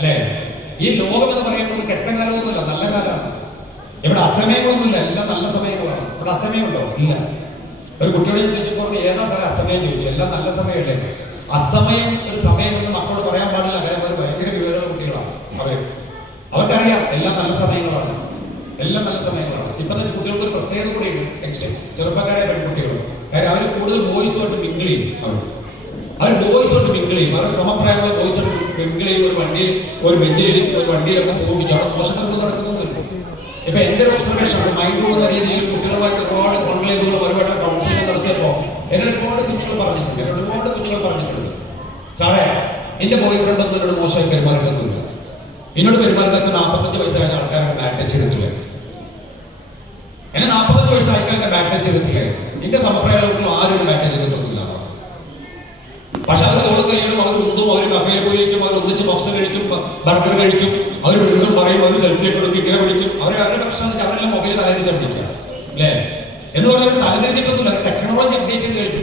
അല്ലെ? ഈ ലോകം എന്ന് പറയുന്നത് കെട്ട കാലമൊന്നുമില്ല, നല്ല കാലമാണ്. ഇവിടെ അസമയമൊന്നുമില്ല, എല്ലാം നല്ല സമയങ്ങളാണ്. ഇവിടെ അസമയമുണ്ടോ? ഇല്ല. ഒരു കുട്ടിയോട് ചോദിച്ചപ്പോൾ ഏതാ സാറേ അസമയം ചോദിച്ചു. എല്ലാം നല്ല സമയമല്ലേ? അസമയം ഒരു സമയം എന്ന് മക്കളോട് പറയാൻ പാടില്ല. അങ്ങനെ അവർ ഭയങ്കര വിവരമുള്ള കുട്ടികളാണ്. അവർക്കറിയാം എല്ലാം നല്ല സമയങ്ങളാണ്, എല്ലാം നല്ല സമയങ്ങളാണ്. ഇപ്പോഴത്തെ കുട്ടികൾക്ക് ഒരു പ്രത്യേകത കൂടിയുണ്ട്. നെക്സ്റ്റ് ചെറുപ്പക്കാരായ പെൺകുട്ടികൾ, കാര്യം അവർ കൂടുതൽ ബോയ്സുമായിട്ട് മിങ്കിൾ ചെയ്യും. അവർ ബോയ്സുമായിട്ട് മിങ്കിൾ ചെയ്യും. അവരുടെ സമപ്രായമുള്ള ബോയ്സുമായിട്ട് മിങ്കിൾ ചെയ്യും. ഒരു വണ്ടിയിൽ, ഒരു ബെഞ്ചിലിരിക്കും, ഒരു വണ്ടിയിലൊക്കെ പോകിച്ച് അവിടെ മോശത്തിൽ നടക്കുന്നൊന്നുമില്ല. ഇപ്പൊ എന്റെ ഒരു ഒബ്സർവേഷൻ, മൈൻഡ് പോകുന്ന രീതിയിൽ കുട്ടികളുമായിട്ട് ഒരുപാട് കോൺക്ലേവുകൾ ഒരുപാട് കൗൺസിലിംഗ് നടത്തിയപ്പോൾ എന്നെ ഒരുപാട് കുഞ്ഞുങ്ങൾ പറഞ്ഞിട്ടുണ്ട്, സാറേ എന്റെ ബോയ് ഫ്രണ്ട് ഒന്നും എന്നോട് മോശമായി പെരുമാറിയിട്ടൊന്നുമില്ല. എന്നോട് പെരുമാറിയിട്ടൊക്കെ 45 വയസ്സായ ആൾക്കാരെ ബാറ്റ് ചെയ്തിട്ടില്ല. എന്നെ 45 വയസ്സായിക്കാരെ ബാറ്റ് ചെയ്തിട്ടില്ല. എന്റെ സമപ്രായത്തിൽ ആരും ബാറ്റ് ചെയ്തിട്ടൊന്നുമില്ല. പക്ഷെ അവർ തോളും കഴിയണം, അവർ ഒന്നും, അവർ കഫേയിൽ പോയിരിക്കും, അവർ ഒന്നിച്ച് ബോക്സ് കഴിക്കും, ബർഗർ കഴിക്കും, അവർ വീണ്ടും പറയും, അവർ സെൽഫി കൊടുക്കും, ഇങ്ങനെ പിടിക്കും. അവരുടെ പ്രശ്നം അവരെല്ലാം മൊബൈൽ തലേതിരിച്ചാൽ പിടിക്കുക അല്ലേ എന്ന് പറഞ്ഞാൽ അവർ തലതിരിഞ്ഞിട്ടൊന്നുമില്ല. ടെക്നോളജി അപ്ഡേറ്റ് ചെയ്ത് കഴിഞ്ഞു.